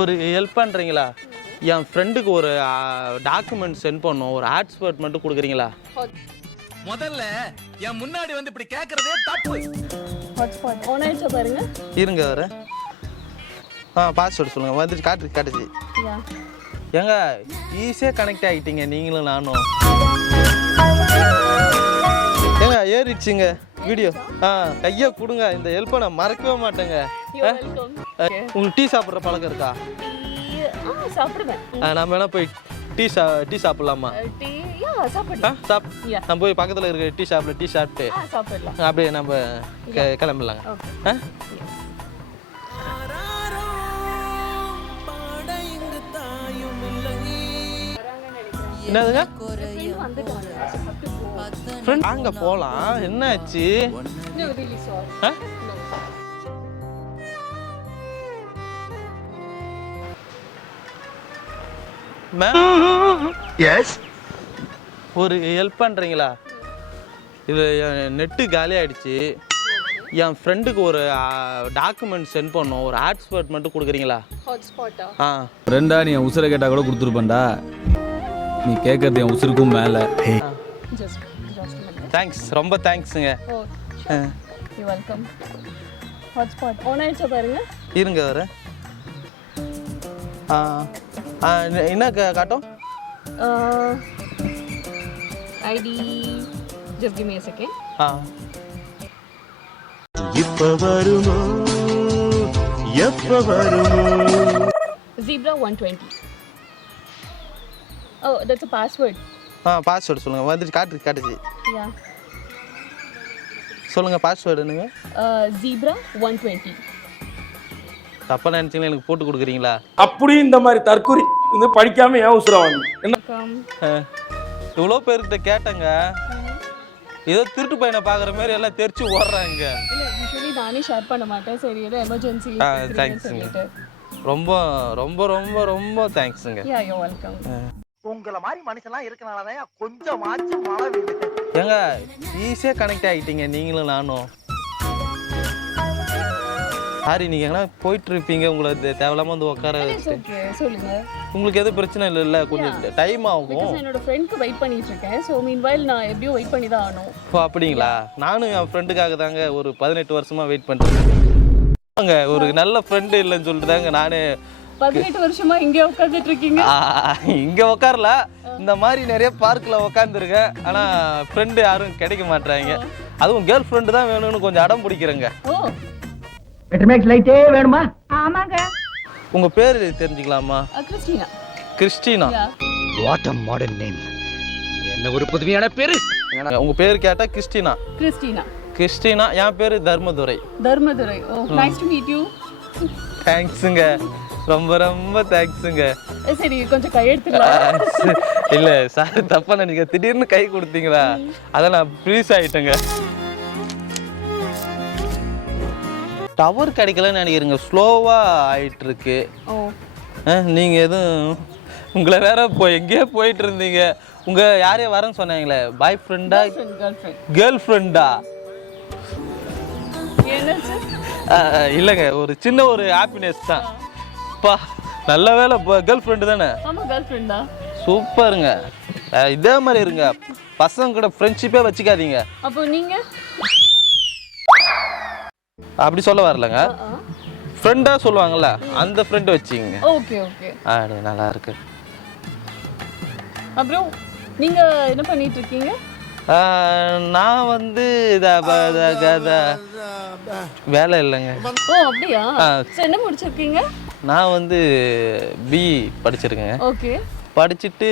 ஒரு ஹெல்ப் பண்ணுறீங்களா? என் ஃப்ரெண்டுக்கு ஒரு டாக்குமெண்ட் சென்ட் பண்ணோம், ஒரு ஹாட்ஸ்பாட் மட்டும் கொடுக்குறீங்களா? முதல்ல என் முன்னாடி வந்து இப்படி கேக்குறதே தப்பு. ஹாட்ஸ்பாட் ஆன் ஆயிடுச்சா பாருங்க. இருங்க வர. பாஸ்வேர்டு சொல்லுங்கள். வந்துட்டு காட்டுச்சு. யா ஏங்க ஈஸியாக கனெக்ட் ஆகிட்டீங்க நீங்களும் நானும். ஏங்க ஏறிடுச்சுங்க வீடியோ. கையை கொடுங்க. இந்த ஹெல்ப்பை நான் மறக்கவே மாட்டேங்க. உங்களுக்கு டீ சாப்பிட்ற பழக்கம் இருக்கா? சாப்பிடுவேன். நம்ம வேணா போய் டீ சாப்பிடலாமா? நம்ம போய் பக்கத்தில் இருக்க டீ ஷாப்பில் டீ சாப்பிட்டு அப்படியே நம்ம கிளம்பிடலாங்க. என்னதுங்க? அங்க போலாம். என்னாச்சு? ஒரு ஹெல்ப் பண்றீங்களா? இது நெட்டு காலி ஆயிடுச்சு. என் ஃப்ரெண்டுக்கு ஒரு டாக்குமெண்ட் சென்ட் பண்ணோம், ஒரு ஹாட்ஸ்பாட் மட்டும் கொடுக்குறீங்களா? ஹாட்ஸ்பாட்டா? ரெண்டா நீ உசுரை கேட்டா கூட கொடுத்துருப்பேன்டா. நீ கேட்கறது என் உசுருக்கும் மேலே. தேங்க்ஸ், ரொம்ப தேங்க்ஸுங்க. You welcome. ஹாட்ஸ்பாட் ஆன் ஆயிடுச்சா பாருங்க. இருங்க வர. என்ன காட்டும்? ID just give me a second. இப்ப வருமோ எப்ப வருமோ? Zebra 120. Oh, that's a password. Password சொல்லுங்கள். வந்துட்டு காட்டுச்சு. யா சொல்லுங்கள் பாஸ்வேர்டு என்னங்க? Zebra 120. தப்பா நினைச்சீங்களா? எனக்கு போட்டு கொடுக்குறீங்களா? அப்படி இந்த மாதிரி தற்கொலை வந்து படிக்காம ஏன் உசுரவாங்க? இவ்வளோ பேர்கிட்ட கேட்டேங்க. ஏதோ திருட்டு பையனை பார்க்குற மாதிரி எல்லாம் தெரிச்சு ஓடுறாங்க. இல்ல யூசுவலி நானே ஷேர் பண்ண மாட்டேன். சரி ஏதோ எமர்ஜென்சி தேங்க்ஸுங்க. ரொம்ப ரொம்ப ரொம்ப ரொம்ப தேங்க்ஸுங்க. Yeah you welcome. உங்கள மாதிரி மனுஷன்லாம் இருக்கனாலதான் கொஞ்சம் மாச்சு மழை பெய்யுது. ஏங்க ஈஸியாக கனெக்ட் ஆகிட்டீங்க நீங்களும் நானும். சாரி, நீங்கள் எங்கன்னா போயிட்டு இருப்பீங்க, உங்களை தேவையில்லாம வந்து உட்கார வச்சுட்டு. சொல்லுங்க. உங்களுக்கு எதுவும் பிரச்சனை இல்லை? கொஞ்சம் டைம் ஆகும். என்னோட ஃப்ரெண்ட்க்கு வெயிட் பண்ணிட்டு இருக்கேன். ஸோ மீன்வைல் நான் எப்படியும் வெயிட் பண்ணி தான் ஆகணும். ஓ அப்படிங்களா? நானும் என் ஃப்ரெண்டுக்காக தாங்க ஒரு 18 வருஷமா வெயிட் பண்ணுறேங்க. ஒரு நல்ல ஃப்ரெண்டு இல்லைன்னு சொல்லிட்டு தாங்க நானே 18 வருஷமா இங்கே உட்காந்துட்டு இருக்கீங்க. இங்கே உட்காரல, இந்த மாதிரி நிறைய பார்க்கில் உட்காந்துருக்கேன். ஆனால் ஃப்ரெண்டு யாரும் கிடைக்க மாட்டாங்க. அதுவும் கேர்ள் ஃப்ரெண்டு தான் வேணும்னு கொஞ்சம் அடம் பிடிக்கிறேங்க. ஓ பெட்ரோமேக்ஸ் லைட்டே வேணுமா? ஆமாங்க. உங்கள் பேர் தெரிஞ்சுக்கலாமா? Christina. Christina. What a modern name. என்ன ஒரு புதுமையான பேரு. உங்கள் பேர் கேட்டால் கிறிஸ்டினா. கிறிஸ்டினா. கிறிஸ்டினா. என் பேர் தர்மதுரை. தர்மதுரை. ஓ நைஸ் டு மீட் யூ. தேங்க்ஸுங்க. ரொம்ப ரொம்ப தேங்க்ஸுங்க. சரி கொஞ்சம் கையெடுத்துக்கலாம். இல்லை சார், தப்பா நினைக்க, திடீர்னு கை கொடுத்தீங்களா, அதை நான் ப்ளீஸ் ஆகிட்டேங்க. டவர் கிடைக்கலன்னு நினைக்கிறேங்க, ஸ்லோவாக ஆகிட்டு இருக்கு. நீங்கள் எதுவும் உங்களை வேற எங்கேயோ போயிட்டு இருந்தீங்க. உங்கள் யாரையும் வரேன்னு சொன்னாங்களே, பாய் ஃப்ரெண்டா கேர்ள் ஃப்ரெண்டா? இல்லைங்க, ஒரு சின்ன ஒரு ஹாப்பினஸ் தான். பா நல்ல வேலை, கேர்ள் ஃப்ரெண்டு தானே? சூப்பருங்க. இதே மாதிரி இருங்க, பசங்க கூட ஃப்ரெண்ட்ஷிப்பே வச்சுக்காதீங்க. அப்போ நீங்க அப்படி சொல்ல வரலங்க, ஃப்ரெண்டா சொல்லுவாங்கல்ல, அந்த ஃப்ரெண்ட் வச்சுங்க. Okay okay. நல்லா இருக்கு. அப்புறம் நீங்க என்ன பண்ணிட்டு இருக்கீங்க? நான் வந்து வேலை இல்லைங்க. ஓ அப்படியா? என்ன முடிச்சிருக்கீங்க? நான் வந்து பிஇ படிச்சிருக்கேங்க. ஓகே. படிச்சுட்டு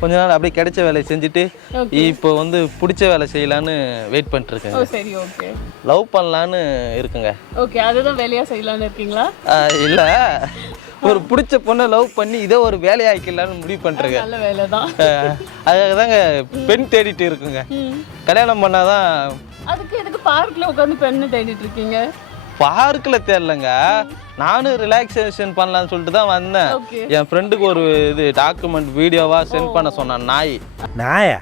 கொஞ்ச நாள் அப்படியே கிடைச்ச வேலையை செஞ்சுட்டு இப்போ வந்து பிடிச்ச வேலை செய்யலான்னு வெயிட் பண்ணிட்டு இருக்கேங்க. சரி ஓகே. லவ் பண்ணலான்னு இருக்குங்க. ஓகே, அதுதான் வேலையா செய்யலான்னு இருக்கீங்களா? இல்லை, ஒரு பிடிச்ச பொண்ணை லவ் பண்ணி இதை ஒரு வேலையாக்கலான்னு முடிவு பண்ணுறேங்க. நல்ல வேலை தான். அதுக்காக தாங்க பெண் தேடிட்டு இருக்குங்க. கல்யாணம் பண்ணாதான். அதுக்கு எதுக்கு பார்க்கில் உட்காந்து பெண்ணை தேடிட்டு இருக்கீங்க? பார்க்கில் தேடலைங்க, நானும் ரிலாக்ஸேஷன் பண்ணலான்னு சொல்லிட்டு தான் வந்தேன். என் ஃப்ரெண்டுக்கு ஒரு இது டாக்குமெண்ட் வீடியோவா சென்ட் பண்ண சொன்னான். நாயா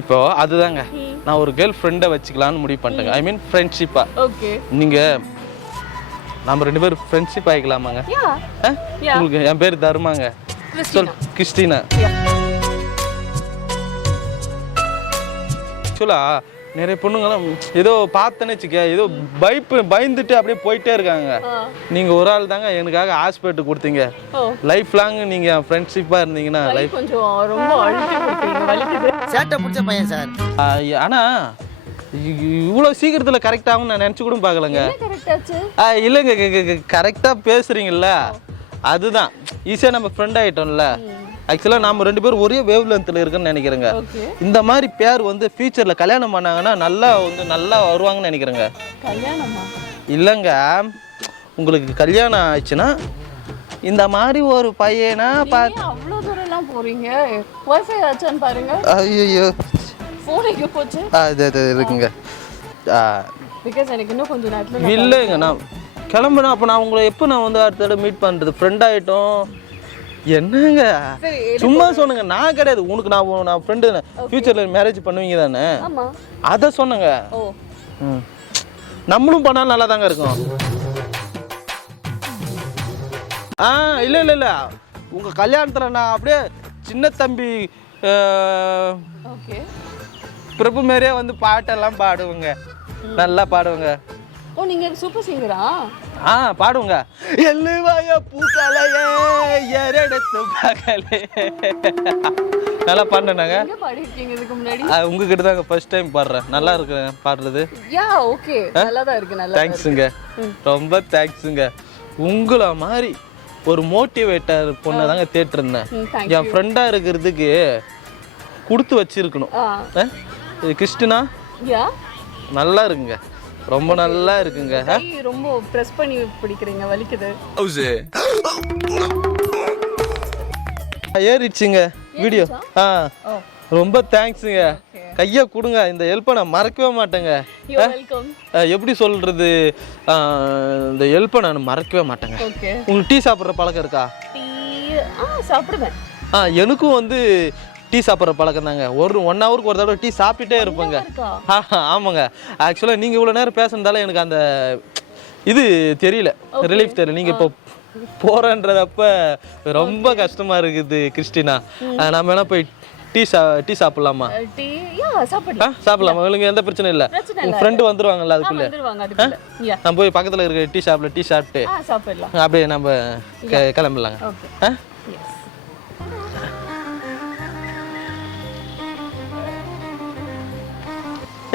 இப்போ அதுதாங்க, நான் ஒரு கேர்ள் ஃப்ரெண்டை வச்சுக்கலான்னு முடிவு பண்ணிட்டேங்க. ஐ மீன் ஃப்ரெண்ட்ஷிப்பா. ஓகே. நீங்க நம்ம 2 பேரும் ஃப்ரெண்ட்ஷிப் ஆகிக்கலாமாங்க? யா உங்களுக்கு என் பேர் தர்மாங்க. சொல் கிறிஸ்டினா. ஆக்சுவலாக நிறைய பொண்ணுங்களாம் ஏதோ பார்த்தேன்னு வச்சுக்க ஏதோ பயந்துட்டு அப்படியே போயிட்டே இருக்காங்க. நீங்கள் ஒரு ஆள் தாங்க எனக்காக ஹாஸ்பிட்டல் கொடுத்தீங்க. லைஃப் லாங் நீங்கள் ஃப்ரெண்ட்ஷிப்பாக இருந்தீங்கன்னா லைஃப் கொஞ்சம் ரொம்ப வலிக்குது. சேட்டை பிடிச்ச பையன் சார். ஆனால் இவ்வளோ சீக்கிரத்தில் கரெக்டாகவும் நான் நினச்சி கூட பார்க்கலங்க. இல்லைங்க கரெக்டாக பேசுகிறீங்கல்ல அதுதான் ஈஸியாக நம்ம ஃப்ரெண்ட் ஆகிட்டோம்ல. ஆக்சுவலாக நம்ம 2 பேரும் ஒரே வேவ் லென்த்தில் இருக்குன்னு நினைக்கிறேங்க. இந்த மாதிரி பேர் வந்து ஃபியூச்சரில் கல்யாணம் பண்ணாங்கன்னா நல்லா வருவாங்கன்னு நினைக்கிறேங்க. இல்லைங்க உங்களுக்கு கல்யாணம் ஆயிடுச்சுன்னா இந்த மாதிரி ஒரு பையனா அவ்வளோ தூரம்லாம் போறீங்க. வைஃபை ஆச்சான்னு பாருங்க. ஐயோ ஃபோன் எங்கே போச்சு? அது இருக்குங்க. பிகாஸ் எனக்கு இன்னும் கொஞ்சம் நேரத்தில் இல்லைங்க நான் கிளம்புனா அப்போ நான் உங்களை எப்போ நான் வந்து அடுத்த தடவை மீட் பண்ணுறது? ஃப்ரெண்ட் ஆகிட்டோம். என்னங்க சும்மா சொன்னங்க. நான் கிடையாது உனக்கு நான் ஃப்ரெண்டு ஃபியூச்சரில் மேரேஜ் பண்ணுவீங்க தானே அதை சொன்னங்க. நம்மளும் பண்ணாலும் நல்லா தாங்க இருக்கும். இல்லை உங்கள் கல்யாணத்தில் நான் அப்படியே சின்ன தம்பி பிரபு மாரியே வந்து பாட்டெல்லாம் பாடுவேங்க. நல்லா பாடுவேங்க. ஓ நீங்க சூப்பர் சிங்கரா? பாடுங்க. எல்லுவாய பூக்கலையே எரடத்து பகலே நல்லா பாடுனாங்க. எங்க பாடிருக்கீங்க இதுக்கு முன்னாடி? உங்ககிட்ட தாங்க ஃபர்ஸ்ட் டைம் பாடுறேன். நல்லா இருக்கு பாடுறது. யா ஓகே நல்லா தான் இருக்கு. நல்லா தேங்க்ஸுங்க. ரொம்ப தேங்க்ஸுங்க. உங்கள மாதிரி ஒரு மோட்டிவேட்டர் பொண்ணை தாங்க தேட்டிருந்தேன். என் ஃப்ரெண்டா இருக்கிறதுக்கு கொடுத்து வச்சிருக்கணும். கிறிஸ்டினா நல்லா இருக்குங்க. ரொம்ப நல்லா இருக்குங்க. ரொம்ப பிரஸ் பண்ணி பிடிக்கிறீங்க வலிக்குது. ஏறிடுச்சுங்க வீடியோ. ரொம்ப தேங்க்ஸுங்க. கையை கொடுங்க. இந்த ஹெல்ப்பை நான் மறக்கவே மாட்டேங்க. எப்படி சொல்றது இந்த ஹெல்ப்பை நான் மறக்கவே மாட்டேங்க. உங்களுக்கு டீ சாப்பிட்ற பழக்கம் இருக்கா? சாப்பிடுவேன். எனக்கும் வந்து டீ சாப்பிட்ற பழக்கம் தாங்க. 1 ஹவருக்கு ஒரு தடவை டீ சாப்பிட்டுட்டே இருப்பேங்க. ஆமாங்க. ஆக்சுவலாக நீங்கள் இவ்வளோ நேரம் பேசுனதால எனக்கு அந்த இது தெரியல, ரிலீஃப் தெரியல. நீங்கள் இப்போ போகிறன்றதப்ப ரொம்ப கஷ்டமாக இருக்குது கிறிஸ்டினா. நம்ம வேணா போய் டீ சாப்பிடலாமா? சாப்பிடலாமா? உங்களுக்கு எந்த பிரச்சனையும் இல்லை. உங்கள் ஃப்ரெண்டு வந்துருவாங்கல்ல அதுக்குள்ளே. நம்ம போய் பக்கத்தில் இருக்கிற டீ ஷாப்பில் டீ சாப்பிட்டு அப்படியே நம்ம கிளம்பிடலாங்க.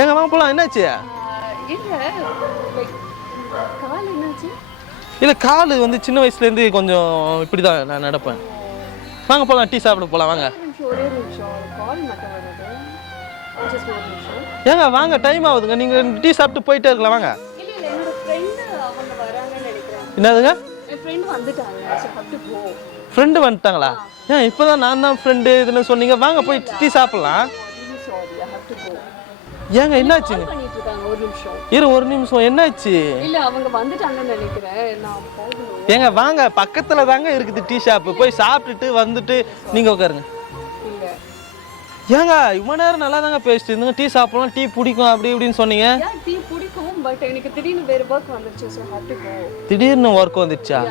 எங்க வாங்க போலாம். என்னாச்சு? இல்ல கால் வந்து சின்ன வயசுல இருந்து கொஞ்சம் இப்படிதான் நான் நடப்பேன். வாங்க போலாம் டீ சாப்பிட போலாம் வாங்க. ஏங்க வாங்க டைம் ஆகுதுங்க. நீங்க டீ சாப்பிட்டு போயிட்டே இருக்கலாம் வாங்க. என்னதுங்க? ஃப்ரெண்டு வந்துட்டாங்களா? ஏன் இப்பதான் நான் தான் ஃப்ரெண்டு இதுன்னு சொன்னீங்க. வாங்க போய் டீ சாப்பிடலாம். ஏங்க என்னாச்சுங்க? ஒரு நிமிஷம் என்னாச்சு? இல்ல அவங்க வந்துட்டாங்கன்னு நினைக்கிறேன். நான் போகணும். ஏங்க வாங்க பக்கத்துல தாங்க இருக்குது டீ ஷாப். போய் சாப்பிட்டுட்டு வந்துட்டு நீங்க உட்காருங்க. இல்ல ஏங்க இவ்வளவு நேரம் நல்லா தாங்க பேசிட்டு இருந்தீங்க. டீ சாப்பிடலாம், டீ பிடிக்கும் அப்படி இப்படின்னு சொன்னீங்க. டீ பிடிக்கும் பட் எனக்கு திடீர்னு வேற ஒர்க் வந்துருச்சு. So have to go. திடீர்னு ஒர்க் வந்துச்சா?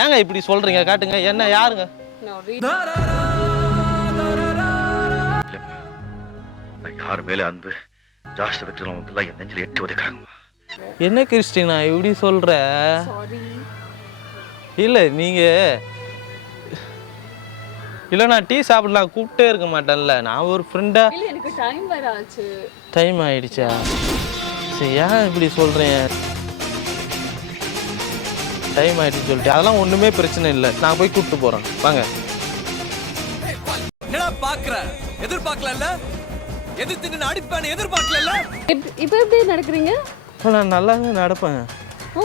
ஏங்க இப்படி சொல்றீங்க? காட்டுங்க என்ன யாருங்க? யார் மேல அன்பு ஜாஸ்தி வைக்கிறவங்க என் நெஞ்சில் எட்டு உதைக்கிறாங்க. என்ன கிறிஸ்டினா இப்படி சொல்ற? இல்ல நீங்க இல்ல நான் டீ சாப்பிடலாம் கூப்பிட்டே இருக்க மாட்டேன்ல. நான் ஒரு ஃப்ரெண்டா. இல்ல எனக்கு டைம் வேற ஆச்சு. டைம் ஆயிடுச்சா? சரி ஏன் இப்படி சொல்றீங்க? டைம் ஆயிடுச்சு சொல்லிட்டு அதெல்லாம் ஒண்ணுமே பிரச்சனை இல்லை. நான் போய் கூப்பிட்டு போறேன் வாங்க. என்னடா பாக்குற? எதிர்பார்க்கல. எதிர்த்து நின்னு அடிப்பானே எதிர்பார்க்கல. இப்போ எப்படி நடக்கிறீங்க? நான் நல்லா நடப்பேன். ஓ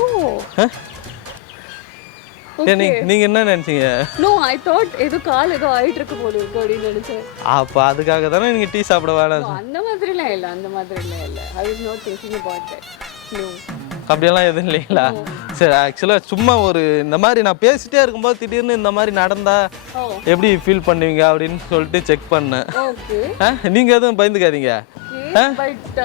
நீங்க என்ன நினைச்சீங்க? நோ ஐ தாட் ஏதோ கால் ஏதோ ஆயிட்டு இருக்கு போல இருக்கு அப்படின்னு நினைச்சேன். அப்ப அதுக்காக தானே நீங்க டீ சாப்பிட வேணாம். அந்த மாதிரிலாம் இல்ல. அந்த மாதிரிலாம் இல்ல. I was not thinking about that. No அப்படியெல்லாம் எதுவும் இல்லைங்களா? சரி ஆக்சுவலாக சும்மா ஒரு இந்த மாதிரி நான் பேசிட்டே இருக்கும்போது திடீர்னு இந்த மாதிரி நடந்தா எப்படி ஃபீல் பண்ணுவீங்க அப்படின்னு சொல்லிட்டு செக் பண்ணேன். நீங்கள் எதுவும் பயந்துக்காதீங்க. பட்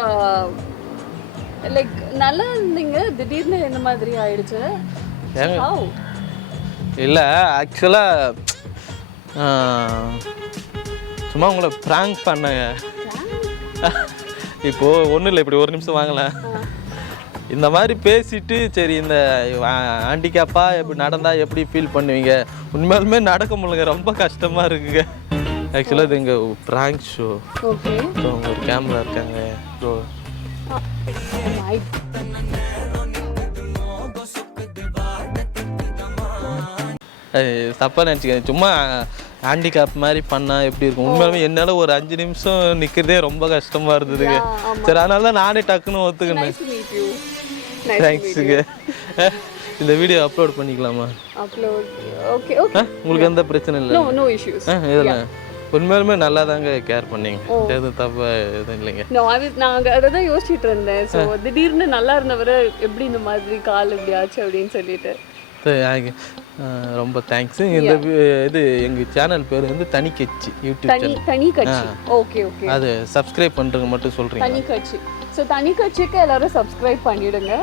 லைக் நல்லா இருந்தீங்க திடீர்னு இந்த மாதிரி ஆயிடுச்சு. How? இல்லை ஆக்சுவலாக சும்மா உங்களை ப்ராங்க் பண்ணேங்க. இப்போது ஒன்றும் இல்லை, இப்படி ஒரு நிமிஷம் வாங்கலாம். இந்த மாதிரி பேசிட்டு சரி இந்த ஹேண்டிகேப்பா எப்படி நடந்தால் எப்படி ஃபீல் பண்ணுவீங்க, உண்மையாலுமே நடக்க முடியலங்க, ரொம்ப கஷ்டமாக இருக்குங்க. ஆக்சுவலாக இது எங்கள் ப்ராங்க் ஷோ. ஓகே. ஸோ உங்க ஒரு கேமரா இருக்காங்க ஸோ தப்பாக நினச்சிக்க, சும்மா ஹேண்டிகேப் மாதிரி பண்ணால் எப்படி இருக்கும். உண்மையாலுமே என்னால் ஒரு 5 நிமிஷம் நிற்கிறதே ரொம்ப கஷ்டமாக இருந்ததுங்க. சரி அதனால தான் நானே டக்குன்னு ஒத்துக்கினேன். Nice to meet you. தேங்க்ஸுங்க. இந்த வீடியோ அப்லோட் பண்ணிக்கலாமா? Upload. Okay, okay. உங்களுக்கு எந்த பிரச்சனை இல்லை? No issues. இதெல்லாம் உண்மையாலுமே நல்லா தாங்க கேர் பண்ணீங்க, எதுவும் தப்பா எதுவும் இல்லைங்க. நான் அதை தான் யோசிச்சுட்டு இருந்தேன். ஸோ திடீர்னு நல்லா இருந்தவரை எப்படி இந்த மாதிரி கால் இப்படி ஆச்சு அப்படின்னு சொல்லிட்டு. ரொம்ப தேங்க்ஸ். இந்த இது எங்கள் சேனல் பேர் வந்து Thanikatchi YouTube channel. Thanikatchi. Okay okay. அது சப்ஸ்கிரைப் பண்ணுறதுக்கு மட்டும் சொல்கிறீங்க. தனிக்கட்சி. ஸோ தனிக்கட்சிக்கு எல்லாரும் சப்ஸ்கிரைப் பண்ணிவிடுங்க.